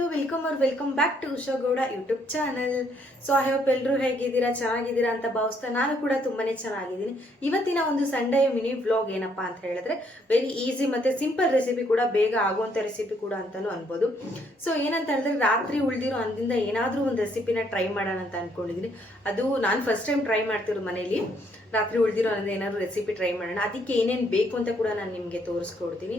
Hello welcome back to Usha Gowda YouTube channel. So I hope ಎಲ್ಲರೂ ಹೇಗಿದ್ದೀರಾ, ಚೆನ್ನಾಗಿದ್ದೀರಾ ಅಂತ ಭಾವಿಸ್ತಾ ನಾನು ಕೂಡ ತುಂಬಾನೇ ಚೆನ್ನಾಗಿದ್ದೀನಿ. ಇವತ್ತಿನ ಒಂದು ಸಂಡೇ ಮಿನಿ ವ್ಲಾಗ್ ಏನಪ್ಪಾ ಅಂತ ಹೇಳಿದ್ರೆ ವೆರಿ ಈಸಿ ಮತ್ತೆ ಸಿಂಪಲ್ ರೆಸಿಪಿ ಕೂಡ, ಬೇಗ ಆಗುವಂತ ರೆಸಿಪಿ ಕೂಡ ಅಂತಾನು ಅನ್ಬೋದು. ಸೊ ಏನಂತ ಹೇಳಿದ್ರೆ ರಾತ್ರಿ ಉಳಿದಿರೋ ಅನ್ನದಿಂದ ಏನಾದ್ರೂ ಒಂದು ರೆಸಿಪಿನ ಟ್ರೈ ಮಾಡೋಣ ಅಂತ ಅನ್ಕೊಂಡಿದ್ದೀನಿ. ಅದು ನಾನು ಫಸ್ಟ್ ಟೈಮ್ ಟ್ರೈ ಮಾಡ್ತಿರೋ ಮನೇಲಿ ರಾತ್ರಿ ಉಳಿದಿರೋ ಅನ್ನೋದು ಏನಾದ್ರು ರೆಸಿಪಿ ಟ್ರೈ ಮಾಡೋಣ. ಅದಕ್ಕೆ ಏನೇನು ಬೇಕು ಅಂತ ಕೂಡ ನಾನು ನಿಮಗೆ ತೋರಿಸ್ಕೊಡ್ತೀನಿ.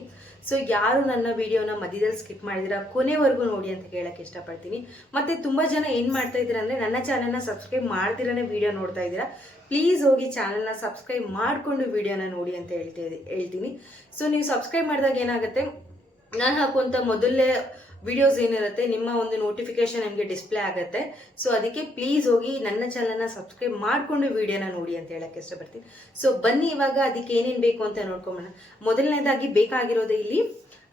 ಸೊ ಯಾರು ನನ್ನ ವಿಡಿಯೋನ ಮಧ್ಯದಲ್ಲಿ ಸ್ಕಿಪ್ ಮಾಡಿದಿರಾ ಕೊನೆವರೆಗೂ ನೋಡಿ ಅಂತ ಹೇಳಕ್ಕೆ ಇಷ್ಟಪಡ್ತೀನಿ. ಮತ್ತೆ ತುಂಬಾ ಜನ ಏನ್ ಮಾಡ್ತಾ ಇದ್ದೀರಾ ಅಂದ್ರೆ ನನ್ನ ಚಾನೆಲ್ನ ಸಬ್ಸ್ಕ್ರೈಬ್ ಮಾಡ್ತಿರಾನೆ ವಿಡಿಯೋ ನೋಡ್ತಾ ಇದ್ದೀರಾ. ಪ್ಲೀಸ್ ಹೋಗಿ ಚಾನೆಲ್ನ ಸಬ್ಸ್ಕ್ರೈಬ್ ಮಾಡಿಕೊಂಡು ವಿಡಿಯೋನ ನೋಡಿ ಅಂತ ಹೇಳ್ತೀನಿ. ಸೊ ನೀವು ಸಬ್ಸ್ಕ್ರೈಬ್ ಮಾಡಿದಾಗ ಏನಾಗುತ್ತೆ, ನಾನು ಹಾಕುವಂತ ಮೊದಲೇ ವಿಡಿಯೋಸ್ ಏನಿರುತ್ತೆ ನಿಮ್ಮ ಒಂದು ನೋಟಿಫಿಕೇಶನ್ ನಿಮಗೆ ಡಿಸ್ಪ್ಲೇ ಆಗುತ್ತೆ. ಸೊ ಅದಕ್ಕೆ ಪ್ಲೀಸ್ ಹೋಗಿ ನನ್ನ ಚಾನಲ್ನ ಸಬ್ಸ್ಕ್ರೈಬ್ ಮಾಡಿಕೊಂಡು ವಿಡಿಯೋನ ನೋಡಿ ಅಂತ ಹೇಳಕ್ಕೆ ಇಷ್ಟಪಡ್ತೀನಿ. ಸೊ ಬನ್ನಿ ಇವಾಗ ಅದಕ್ಕೆ ಏನೇನು ಬೇಕು ಅಂತ ನೋಡ್ಕೊಂಬೋಣ. ಮೊದಲನೇದಾಗಿ ಬೇಕಾಗಿರೋದು ಇಲ್ಲಿ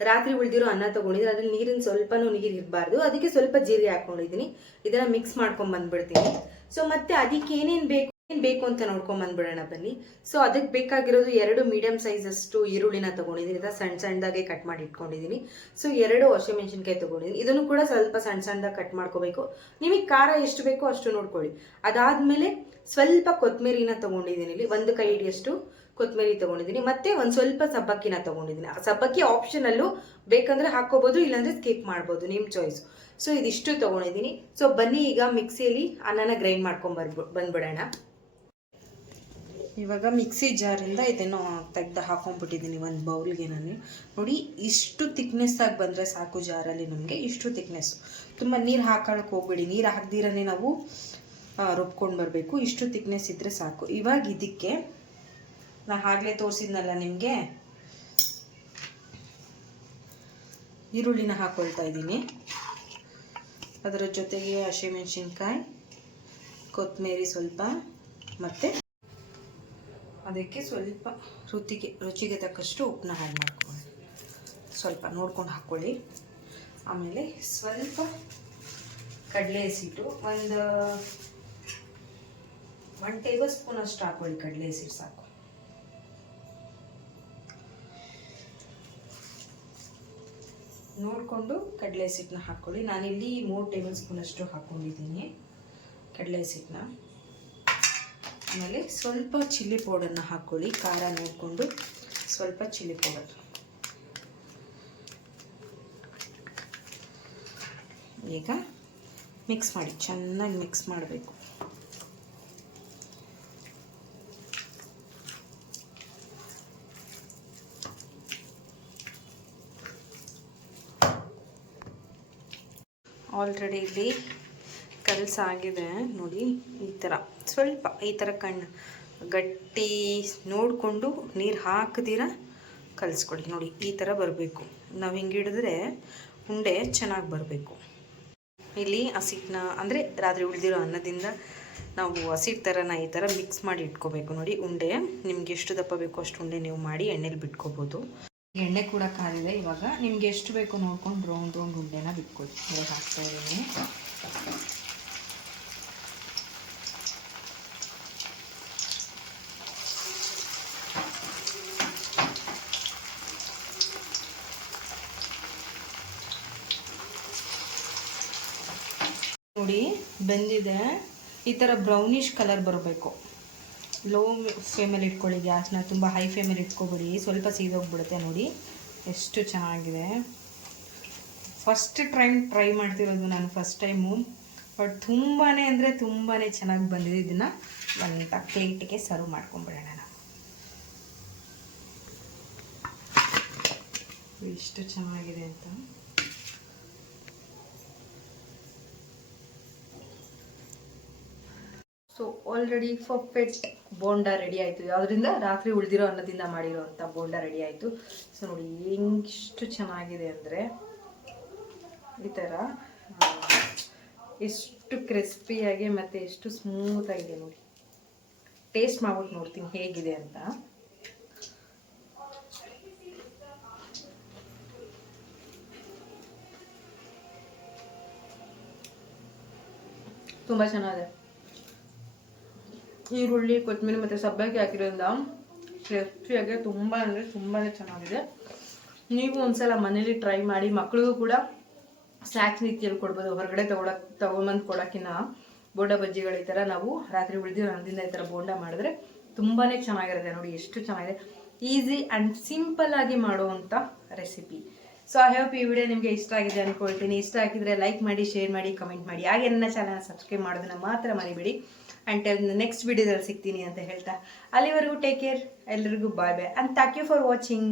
ರಾತ್ರಿ ಉಳಿದಿರೋ ಅನ್ನ ತಗೊಂಡಿದ್ದೀನಿ. ಅದ್ರಲ್ಲಿ ನೀರಿನ ಸ್ವಲ್ಪನೂ ನೀರು ಇರಬಾರ್ದು, ಅದಕ್ಕೆ ಸ್ವಲ್ಪ ಜೀರಿಗೆ ಹಾಕೊಂಡಿದ್ದೀನಿ. ಇದನ್ನ ಮಿಕ್ಸ್ ಮಾಡ್ಕೊಂಡ್ ಬಂದ್ಬಿಡ್ತೀನಿ. ಸೊ ಮತ್ತೆ ಅದಕ್ಕೆ ಏನೇನು ಬೇಕು ಅಂತ ನೋಡ್ಕೊಂಡ್ ಬಂದ್ಬಿಡೋಣ ಬನ್ನಿ. ಸೊ ಅದಕ್ಕೆ ಬೇಕಾಗಿರೋದು 2 ಮೀಡಿಯಂ ಸೈಜ್ ಅಷ್ಟು ಈರುಳ್ಳಿನ ತಗೊಂಡಿದ್ದೀನಿ. ಇದನ್ನ ಸಣ್ಣದಾಗೆ ಕಟ್ ಮಾಡಿ ಇಟ್ಕೊಂಡಿದ್ದೀನಿ. ಸೊ 2 ಹಸಿಮೆಣಸಿನಕಾಯಿ ತಗೊಂಡಿದ್ದೀನಿ. ಇದನ್ನು ಕೂಡ ಸ್ವಲ್ಪ ಸಣ್ಣದಾಗಿ ಕಟ್ ಮಾಡ್ಕೋಬೇಕು. ನಿಮಗೆ ಖಾರ ಎಷ್ಟು ಬೇಕೋ ಅಷ್ಟು ನೋಡ್ಕೊಳ್ಳಿ. ಅದಾದ್ಮೇಲೆ ಸ್ವಲ್ಪ ಕೊತ್ತಂಬರಿನ ತಗೊಂಡಿದ್ದೀನಿ. ಇಲ್ಲಿ 1 ಕೈ ಹಿಡಿಯಷ್ಟು ಕೊತ್ತಂಬರಿ ತಗೊಂಡಿದ್ದೀನಿ. ಮತ್ತೆ ಒಂದು ಸ್ವಲ್ಪ ಸಬ್ಬಕ್ಕಿನ ತಗೊಂಡಿದ್ದೀನಿ. ಸಬ್ಬಕ್ಕಿ ಆಪ್ಷನಲ್ಲು, ಬೇಕಂದ್ರೆ ಹಾಕೋಬಹುದು, ಇಲ್ಲಾಂದ್ರೆ ಸ್ಕಿಪ್ ಮಾಡ್ಬೋದು, ನಿಮ್ಮ ಚಾಯ್ಸ್. ಸೊ ಇದಿಷ್ಟು ತಗೊಂಡಿದ್ದೀನಿ. ಸೊ ಬನ್ನಿ ಈಗ ಮಿಕ್ಸಿಯಲ್ಲಿ ಅನ್ನನ ಗ್ರೈಂಡ್ ಮಾಡ್ಕೊಂಡ್ ಬಂದ್ಬಿಡೋಣ. ಇವಾಗ ಮಿಕ್ಸಿ ಜಾರಿಂದ ಇದನ್ನು ತೆಗೆದು ಹಾಕೊಂಡ್ಬಿಟ್ಟಿದ್ದೀನಿ ಒಂದು ಬೌಲ್ಗೆ. ನಾನು ನೋಡಿ, ಇಷ್ಟು ಥಿಕ್ನೆಸ್ ಆಗಿ ಬಂದರೆ ಸಾಕು ಜಾರಲ್ಲಿ. ನಮಗೆ ಇಷ್ಟು ಥಿಕ್ನೆಸ್, ತುಂಬ ನೀರು ಹಾಕೊಳ್ಳೋಕೆ ಹೋಗ್ಬೇಡಿ. ನೀರು ಹಾಕ್ದಿರೇ ನಾವು ರುಬ್ಕೊಂಡು ಬರಬೇಕು. ಇಷ್ಟು ಥಿಕ್ನೆಸ್ ಇದ್ದರೆ ಸಾಕು. ಇವಾಗ ಇದಕ್ಕೆ ನಾನು ಆಗಲೇ ತೋರಿಸಿದ್ನಲ್ಲ ನಿಮಗೆ, ಈರುಳ್ಳಿನ ಹಾಕ್ಕೊಳ್ತಾ ಇದ್ದೀನಿ. ಅದರ ಜೊತೆಗೆ ಹಸಿಮೆಣಸಿನ್ಕಾಯಿ, ಕೊತ್ತಂಬರಿ ಸ್ವಲ್ಪ, ಮತ್ತು ಅದಕ್ಕೆ ಸ್ವಲ್ಪ ರುಚಿಗೆ ತಕ್ಕಷ್ಟು ಉಪ್ಪನ್ನ ಆ್ಯಡ್ ಮಾಡ್ಕೊಳ್ಳಿ. ಸ್ವಲ್ಪ ನೋಡ್ಕೊಂಡು ಹಾಕ್ಕೊಳ್ಳಿ. ಆಮೇಲೆ ಸ್ವಲ್ಪ ಕಡಲೆ ಹಸಿಟ್ಟು, ಒಂದು 1 ಟೇಬಲ್ ಸ್ಪೂನ್ ಅಷ್ಟು ಹಾಕ್ಕೊಳ್ಳಿ. ಕಡಲೆ ಹಸಿಟ್ಟು ಸಾಕು. ನೋಡಿಕೊಂಡು ಕಡಲೆ ಹಸಿಟ್ಟನ್ನ ಹಾಕ್ಕೊಳ್ಳಿ. ನಾನಿಲ್ಲಿ 3 ಟೇಬಲ್ ಸ್ಪೂನ್ ಅಷ್ಟು ಹಾಕ್ಕೊಂಡಿದ್ದೀನಿ ಕಡಲೆ ಹಸಿಟ್ಟನ್ನ. ಆಮೇಲೆ ಸ್ವಲ್ಪ ಚಿಲ್ಲಿ ಪೌಡರ್ನ ಹಾಕ್ಕೊಳ್ಳಿ. ಖಾರ ನೋಡಿಕೊಂಡು ಸ್ವಲ್ಪ ಚಿಲ್ಲಿ ಪೌಡರ್. ಈಗ ಮಿಕ್ಸ್ ಮಾಡಿ, ಚೆನ್ನಾಗಿ ಮಿಕ್ಸ್ ಮಾಡಬೇಕು. ಆಲ್ರೆಡಿ ಇಲ್ಲಿ ಕಲಸಾಗಿದೆ ನೋಡಿ. ಈ ಥರ ಕಣ್ಣು ಗಟ್ಟಿ ನೋಡಿಕೊಂಡು ನೀರು ಹಾಕದಿರ ಕಲಿಸ್ಕೊಳ್ಳಿ. ನೋಡಿ ಈ ಥರ ಬರಬೇಕು. ನಾವು ಹಿಂಗೆ ಹಿಡಿದ್ರೆ ಉಂಡೆ ಚೆನ್ನಾಗಿ ಬರಬೇಕು. ಇಲ್ಲಿ ಹಸಿಟ್ಟನ್ನ ಅಂದರೆ ರಾತ್ರಿ ಉಳಿದಿರೋ ಅನ್ನದಿಂದ ನಾವು ಹಸಿಟ್ಟು ಥರನ ಈ ಥರ ಮಿಕ್ಸ್ ಮಾಡಿ ಇಟ್ಕೋಬೇಕು. ನೋಡಿ ಉಂಡೆ ನಿಮ್ಗೆ ಎಷ್ಟು ದಪ್ಪ ಬೇಕೋ ಅಷ್ಟು ಉಂಡೆ ನೀವು ಮಾಡಿ ಎಣ್ಣೆಲಿ ಬಿಟ್ಕೋಬೋದು. ಎಣ್ಣೆ ಕೂಡ ಕಾದಿದೆ. ಇವಾಗ ನಿಮ್ಗೆ ಎಷ್ಟು ಬೇಕೋ ನೋಡ್ಕೊಂಡು ರೌಂಡ್ ಉಂಡೆನ ಬಿಟ್ಕೊಳ್ಳಿ. ಹಾಕ್ತಾ ಇದ್ದೀನಿ. ನೋಡಿ ಬೆಂದಿದೆ. ಈ ಥರ ಬ್ರೌನಿಷ್ ಕಲರ್ ಬರಬೇಕು. ಲೋ ಫ್ಲೇಮಲ್ಲಿ ಇಟ್ಕೊಳ್ಳಿ ಗ್ಯಾಸ್ನ, ತುಂಬ ಹೈ ಫ್ಲೇಮಲ್ಲಿ ಇಟ್ಕೊಬೇಡಿ, ಸ್ವಲ್ಪ ಸೀದೋಗ್ಬಿಡುತ್ತೆ. ನೋಡಿ ಎಷ್ಟು ಚೆನ್ನಾಗಿದೆ. ಫಸ್ಟ್ ಟೈಮ್ ಟ್ರೈ ಮಾಡ್ತಿರೋದು ನಾನು, ಫಸ್ಟ್ ಟೈಮು. ಬಟ್ ತುಂಬಾ ಅಂದರೆ ತುಂಬಾ ಚೆನ್ನಾಗಿ ಬಂದಿದೆ. ಇದನ್ನು ಒಂದು ಪ್ಲೇಟಿಗೆ ಸರ್ವ್ ಮಾಡ್ಕೊಂಬಿಡೋಣ. ಎಷ್ಟು ಚೆನ್ನಾಗಿದೆ ಅಂತ. So already perfect bonda ready ಆಯಿತು. ಯಾವುದರಿಂದ? ರಾತ್ರಿ ಉಳಿದಿರೋ ಅನ್ನದಿಂದ ಮಾಡಿರೋವಂಥ ಬೋಂಡ ರೆಡಿ ಆಯಿತು. ಸೊ ನೋಡಿ ಎಷ್ಟು ಚೆನ್ನಾಗಿದೆ ಅಂದರೆ, ಈ ಥರ ಎಷ್ಟು ಕ್ರಿಸ್ಪಿಯಾಗಿ ಮತ್ತು ಎಷ್ಟು ಸ್ಮೂತಾಗಿದೆ ನೋಡಿ. ಟೇಸ್ಟ್ ಮಾಡ್ಬಿಟ್ಟು ನೋಡ್ತೀನಿ ಹೇಗಿದೆ ಅಂತ. ತುಂಬ ಚೆನ್ನಾಗಿದೆ. ಈರುಳ್ಳಿ, ಕೊತ್ತಂಬರಿ ಮತ್ತು ಸಬ್ಬಕ್ಕಿ ಹಾಕಿರೋದ್ರಿಂದ ಕ್ರಿಸ್ಪಿಯಾಗಿ ತುಂಬ ಅಂದರೆ ತುಂಬಾ ಚೆನ್ನಾಗಿದೆ. ನೀವು ಒಂದ್ಸಲ ಮನೇಲಿ ಟ್ರೈ ಮಾಡಿ. ಮಕ್ಕಳಿಗೂ ಕೂಡ ಸ್ನ್ಯಾಕ್ಸ್ ರೀತಿಯಲ್ಲಿ ಕೊಡ್ಬೋದು. ಹೊರಗಡೆ ತೊಗೊಂಬಂದು ಕೊಡೋಕ್ಕಿಂತ ಬೋಂಡ ಬಜ್ಜಿಗಳು ಈ ಥರ ನಾವು ರಾತ್ರಿ ಉಳಿದಿರೋ ಅನ್ನದಿಂದ ಈ ಥರ ಬೋಂಡ ಮಾಡಿದ್ರೆ ತುಂಬಾ ಚೆನ್ನಾಗಿರುತ್ತೆ. ನೋಡಿ ಎಷ್ಟು ಚೆನ್ನಾಗಿದೆ, ಈಸಿ ಆ್ಯಂಡ್ ಸಿಂಪಲ್ ಆಗಿ ಮಾಡುವಂಥ ರೆಸಿಪಿ. ಸೊ ಐ ಹೋಪ್ ಈ ವಿಡಿಯೋ ನಿಮಗೆ ಇಷ್ಟ ಆಗಿದೆ ಅಂದ್ಕೊಳ್ತೀನಿ. ಇಷ್ಟ ಆಗಿದ್ರೆ ಲೈಕ್ ಮಾಡಿ, ಶೇರ್ ಮಾಡಿ, ಕಮೆಂಟ್ ಮಾಡಿ. ಹಾಗೆ ನನ್ನ ಚಾನಲ್ನ ಸಬ್ಸ್ಕ್ರೈಬ್ ಮಾಡೋದನ್ನ ಮಾತ್ರ ಮರಿಬೇಡಿ. ಆ್ಯಂಡ್ ನೆಕ್ಸ್ಟ್ ವಿಡಿಯೋದಲ್ಲಿ ಸಿಗ್ತೀನಿ ಅಂತ ಹೇಳ್ತಾ ಅಲ್ಲಿವರೆಗೂ ಟೇಕ್ ಕೇರ್. ಎಲ್ಲರಿಗೂ bye bye and thank you for watching.